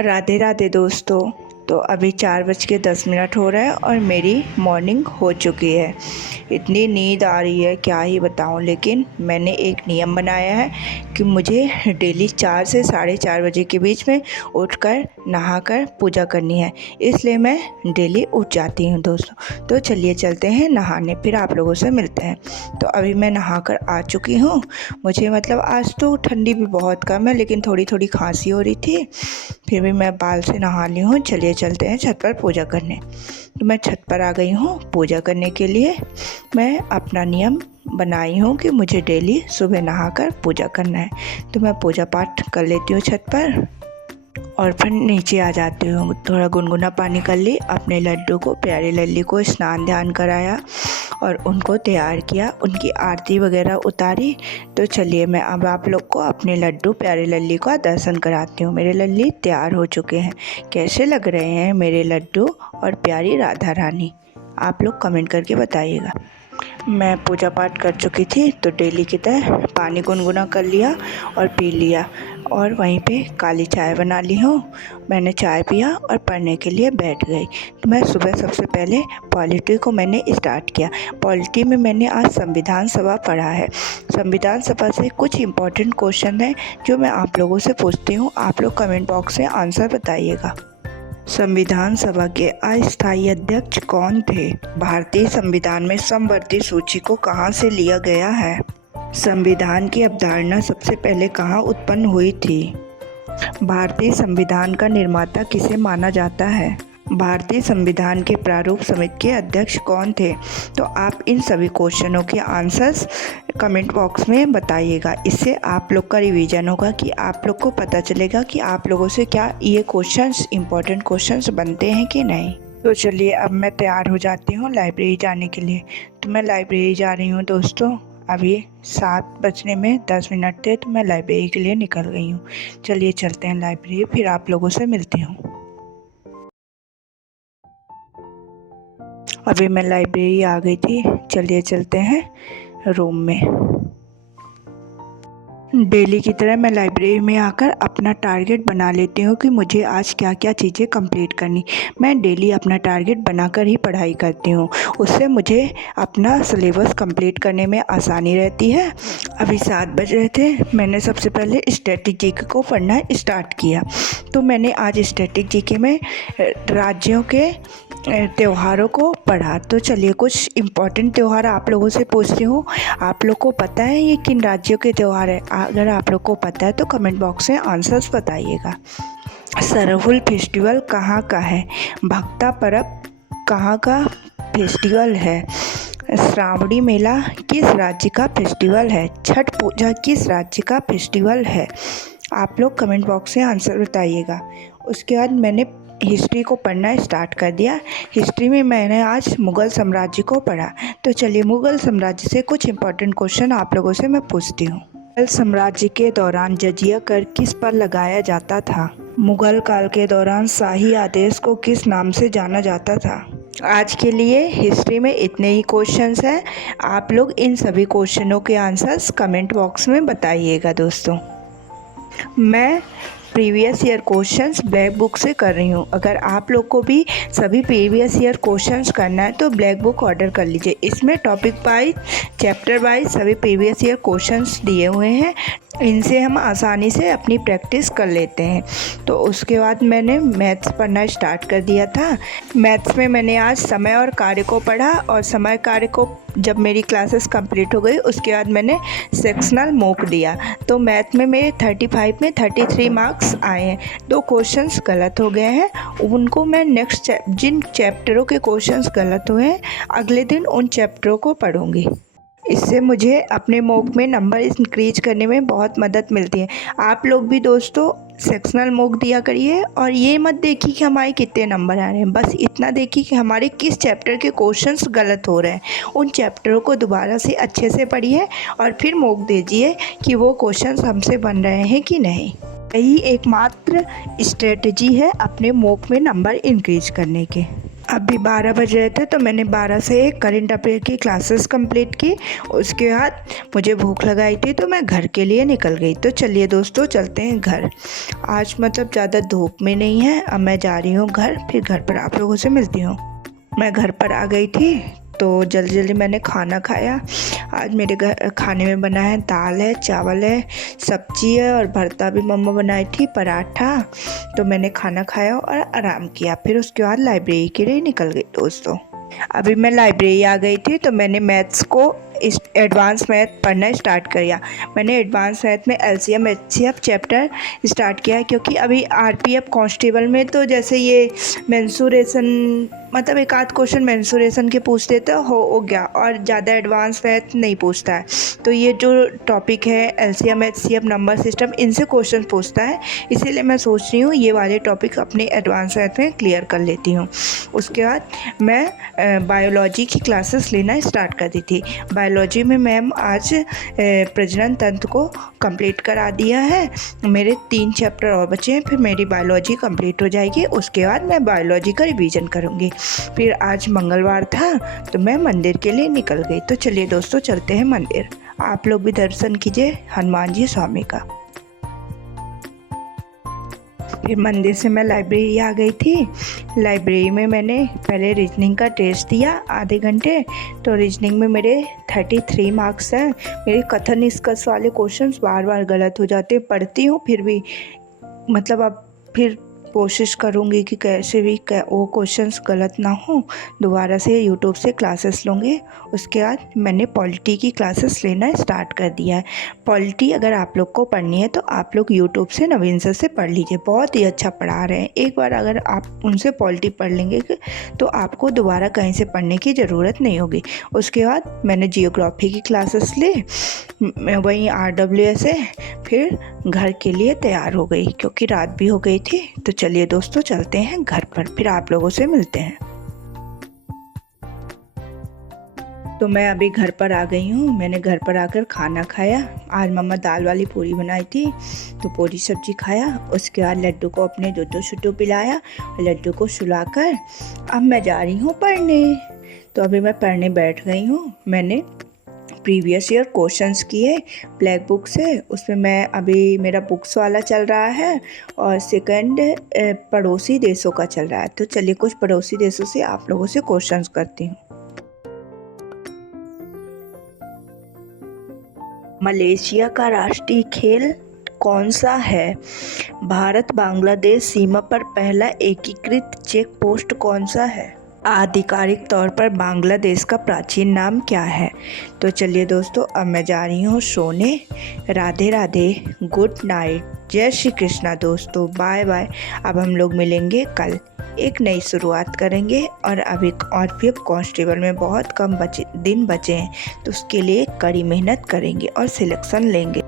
राधे राधे दोस्तों। तो अभी 4:10 हो रहा है और मेरी मॉर्निंग हो चुकी है। इतनी नींद आ रही है क्या ही बताऊं, लेकिन मैंने एक नियम बनाया है कि मुझे डेली 4 से 4:30 बजे के बीच में उठकर नहाकर पूजा करनी है। इसलिए मैं डेली उठ जाती हूं दोस्तों। तो चलिए चलते हैं नहाने, फिर आप लोगों से मिलते हैं। तो अभी मैं नहाकर आ चुकी हूँ। मुझे मतलब आज तो ठंडी भी बहुत कम है, लेकिन थोड़ी थोड़ी खांसी हो रही थी, फिर भी मैं बाल से नहा ली हूँ। चलिए चलते हैं छत पर पूजा करने। तो मैं छत पर आ गई हूँ पूजा करने के लिए। मैं अपना नियम बनाई हूँ कि मुझे डेली सुबह नहाकर पूजा करना है। तो मैं पूजा पाठ कर लेती हूँ छत पर और फिर नीचे आ जाती हूँ। थोड़ा गुनगुना पानी कर ली, अपने लड्डू को, प्यारे लल्ली को स्नान ध्यान कराया और उनको तैयार किया, उनकी आरती वगैरह उतारी। तो चलिए मैं अब आप लोग को अपने लड्डू प्यारे लल्ली का दर्शन कराती हूँ। मेरे लल्ली तैयार हो चुके हैं। कैसे लग रहे हैं मेरे लड्डू और प्यारी राधा रानी, आप लोग कमेंट करके बताइएगा। मैं पूजा पाठ कर चुकी थी, तो डेली की तरह पानी गुनगुना कर लिया और पी लिया और वहीं पे काली चाय बना ली हूँ। मैंने चाय पिया और पढ़ने के लिए बैठ गई। तो मैं सुबह सबसे पहले पॉलिटी को मैंने स्टार्ट किया। पॉलिटी में मैंने आज संविधान सभा पढ़ा है। संविधान सभा से कुछ इम्पोर्टेंट क्वेश्चन है जो मैं आप लोगों से पूछती हूँ। आप लोग कमेंट बॉक्स में आंसर बताइएगा। संविधान सभा के अस्थायी अध्यक्ष कौन थे? भारतीय संविधान में समवर्ती सूची को कहाँ से लिया गया है? संविधान की अवधारणा सबसे पहले कहाँ उत्पन्न हुई थी? भारतीय संविधान का निर्माता किसे माना जाता है? भारतीय संविधान के प्रारूप समिति के अध्यक्ष कौन थे? तो आप इन सभी क्वेश्चनों के आंसर्स कमेंट बॉक्स में बताइएगा। इससे आप लोग का रिवीजन होगा कि आप लोग को पता चलेगा कि आप लोगों से क्या ये क्वेश्चंस इम्पोर्टेंट क्वेश्चंस बनते हैं कि नहीं। तो चलिए अब मैं तैयार हो जाती हूँ लाइब्रेरी जाने के लिए। तो मैं लाइब्रेरी जा रही हूँ दोस्तों। अभी 7:10 थे, तो मैं लाइब्रेरी के लिए निकल गई हूँ। चलिए चलते हैं लाइब्रेरी, फिर आप लोगों से मिलती हूँ। अभी मैं लाइब्रेरी आ गई थी। चलिए चलते हैं रूम में। डेली की तरह मैं लाइब्रेरी में आकर अपना टारगेट बना लेती हूँ कि मुझे आज क्या क्या चीज़ें कंप्लीट करनी। मैं डेली अपना टारगेट बनाकर ही पढ़ाई करती हूँ, उससे मुझे अपना सिलेबस कंप्लीट करने में आसानी रहती है। अभी 7 बज रहे थे। मैंने सबसे पहले स्टैटिक जीके को पढ़ना स्टार्ट किया। तो मैंने आज स्टैटिक जीके में राज्यों के त्योहारों को पढ़ा। तो चलिए कुछ इम्पोर्टेंट त्यौहार आप लोगों से पूछती हूँ। आप लोग को पता है ये किन राज्यों के त्यौहार है? अगर आप लोग को पता है तो कमेंट बॉक्स में आंसर्स बताइएगा। सरहुल फेस्टिवल कहाँ का है? भक्ता पर्व कहाँ का फेस्टिवल है? श्रावणी मेला किस राज्य का फेस्टिवल है? छठ पूजा किस राज्य का फेस्टिवल है? आप लोग कमेंट बॉक्स में आंसर बताइएगा। उसके बाद मैंने हिस्ट्री को पढ़ना स्टार्ट कर दिया। हिस्ट्री में मैंने आज मुग़ल साम्राज्य को पढ़ा। तो चलिए मुग़ल साम्राज्य से कुछ इम्पोर्टेंट क्वेश्चन आप लोगों से मैं पूछती हूँ। मुग़ल साम्राज्य के दौरान जजिया कर किस पर लगाया जाता था? मुग़ल काल के दौरान शाही आदेश को किस नाम से जाना जाता था? आज के लिए हिस्ट्री में इतने ही क्वेश्चंस हैं। आप लोग इन सभी क्वेश्चनों के आंसर्स कमेंट बॉक्स में बताइएगा दोस्तों। मैं previous year questions black book से कर रही हूँ। अगर आप लोग को भी सभी प्रीवियस ईयर क्वेश्चंस करना है तो ब्लैक बुक ऑर्डर कर लीजिए। इसमें टॉपिक वाइज, चैप्टर वाइज सभी प्रीवियस ईयर क्वेश्चंस दिए हुए हैं। इनसे हम आसानी से अपनी प्रैक्टिस कर लेते हैं। तो उसके बाद मैंने मैथ्स पढ़ना स्टार्ट कर दिया था। मैथ्स में मैंने आज समय और कार्य को पढ़ा और समय कार्य को जब मेरी क्लासेस कंप्लीट हो गई उसके बाद मैंने सेक्शनल मॉक दिया। तो मैथ में मेरे 35 में 33 मार्क्स आए हैं। 2 क्वेश्चंस गलत हो गए हैं, उनको मैं नेक्स्ट जिन चैप्टरों के क्वेश्चंस गलत हुए हैं अगले दिन उन चैप्टरों को पढ़ूंगी। इससे मुझे अपने मॉक में नंबर इंक्रीज करने में बहुत मदद मिलती है। आप लोग भी दोस्तों सेक्शनल मॉक दिया करिए और ये मत देखिए कि हमारे कितने नंबर आ रहे हैं, बस इतना देखिए कि हमारे किस चैप्टर के क्वेश्चंस गलत हो रहे हैं। उन चैप्टरों को दोबारा से अच्छे से पढ़िए और फिर मॉक दीजिए कि वो क्वेश्चंस हमसे बन रहे हैं कि नहीं। यही एकमात्र स्ट्रेटजी है अपने मॉक में नंबर इंक्रीज करने के। अभी 12 बज रहे थे तो मैंने 12 से 1 करंट अफेयर की क्लासेस कंप्लीट की। उसके बाद मुझे भूख लगाई थी तो मैं घर के लिए निकल गई। तो चलिए दोस्तों चलते हैं घर। आज मतलब ज़्यादा धूप में नहीं है, अब मैं जा रही हूँ घर, फिर घर पर आप लोगों से मिलती हूँ। मैं घर पर आ गई थी तो जल्दी जल्दी मैंने खाना खाया। आज मेरे घर खाने में बना है दाल है, चावल है, सब्जी है और भरता भी मम्मा बनाई थी, पराठा। तो मैंने खाना खाया और आराम किया। फिर उसके बाद लाइब्रेरी के लिए निकल गई दोस्तों। अभी मैं लाइब्रेरी आ गई थी तो मैंने मैथ्स को एडवांस मैथ पढ़ना स्टार्ट किया। मैंने एडवांस मैथ में एलसीएम एचसीएफ चैप्टर स्टार्ट किया क्योंकि अभी आरपीएफ कांस्टेबल में तो जैसे ये मेंसुरेशन मतलब एक आध क्वेश्चन मेंसुरेशन के पूछ देते हो गया और ज़्यादा एडवांस मैथ नहीं पूछता है। तो ये जो टॉपिक है एलसीएम एचसीएफ नंबर सिस्टम, इनसे क्वेश्चन पूछता है, इसीलिए मैं सोच रही हूँ ये वाले टॉपिक अपने एडवांस मैथ में क्लियर कर लेती हूँ। उसके बाद मैं बायोलॉजी की क्लासेस लेना स्टार्ट कर दी थी। बायोलॉजी में मैम आज प्रजनन तंत्र को कंप्लीट करा दिया है। मेरे 3 चैप्टर और बचे हैं, फिर मेरी बायोलॉजी कंप्लीट हो जाएगी। उसके बाद मैं बायोलॉजी का रिवीजन करूँगी। फिर आज मंगलवार था तो मैं मंदिर के लिए निकल गई। तो चलिए दोस्तों चलते हैं मंदिर। आप लोग भी दर्शन कीजिए हनुमान जी स्वामी का। फिर मंदिर से मैं लाइब्रेरी आ गई थी। लाइब्रेरी में मैंने पहले रीजनिंग का टेस्ट दिया आधे घंटे। तो रीजनिंग में मेरे 33 मार्क्स हैं। मेरे कथन निष्कर्ष वाले क्वेश्चंस बार बार गलत हो जाते, पढ़ती हूँ फिर भी मतलब अब फिर कोशिश करूँगी कि कैसे भी वो क्वेश्चंस गलत ना हो। दोबारा से यूट्यूब से क्लासेस लूँगी। उसके बाद मैंने पॉलिटी की क्लासेस लेना स्टार्ट कर दिया है। पॉलिटी अगर आप लोग को पढ़नी है तो आप लोग यूट्यूब से नवीन सर से पढ़ लीजिए, बहुत ही अच्छा पढ़ा रहे हैं। एक बार अगर आप उनसे पॉलिटी पढ़ लेंगे तो आपको दोबारा कहीं से पढ़ने की ज़रूरत नहीं होगी। उसके बाद मैंने जियोग्राफी की क्लासेस ली, वहीं RWS है। फिर घर के लिए तैयार हो गई क्योंकि रात भी हो गई थी। तो चलिए दोस्तों चलते हैं घर पर, फिर आप लोगों से मिलते हैं। तो मैं अभी घर पर आ गई हूँ। मैंने घर पर आकर खाना खाया। आज मम्मा दाल वाली पूरी बनाई थी तो पूरी सब्जी खाया। उसके बाद लड्डू को अपने दूधो शुद्धू पिलाया। लड्डू को सुलाकर अब मैं जा रही हूँ पढ़ने। तो अभी मैं पढ़ने बैठ गई हूँ। मैंने प्रीवियस ईयर क्वेश्चंस किए ब्लैक बुक से। उसमें मैं अभी मेरा बुक्स वाला चल रहा है और सेकंड पड़ोसी देशों का चल रहा है। तो चलिए कुछ पड़ोसी देशों से आप लोगों से क्वेश्चंस करती हूँ। मलेशिया का राष्ट्रीय खेल कौन सा है? भारत बांग्लादेश सीमा पर पहला एकीकृत चेक पोस्ट कौन सा है? आधिकारिक तौर पर बांग्लादेश का प्राचीन नाम क्या है? तो चलिए दोस्तों अब मैं जा रही हूँ सोने। राधे राधे, गुड नाइट, जय श्री कृष्णा दोस्तों, बाय बाय। अब हम लोग मिलेंगे कल, एक नई शुरुआत करेंगे। और अभी आरपीएफ कांस्टेबल में बहुत कम दिन बचे हैं तो उसके लिए कड़ी मेहनत करेंगे और सिलेक्शन लेंगे।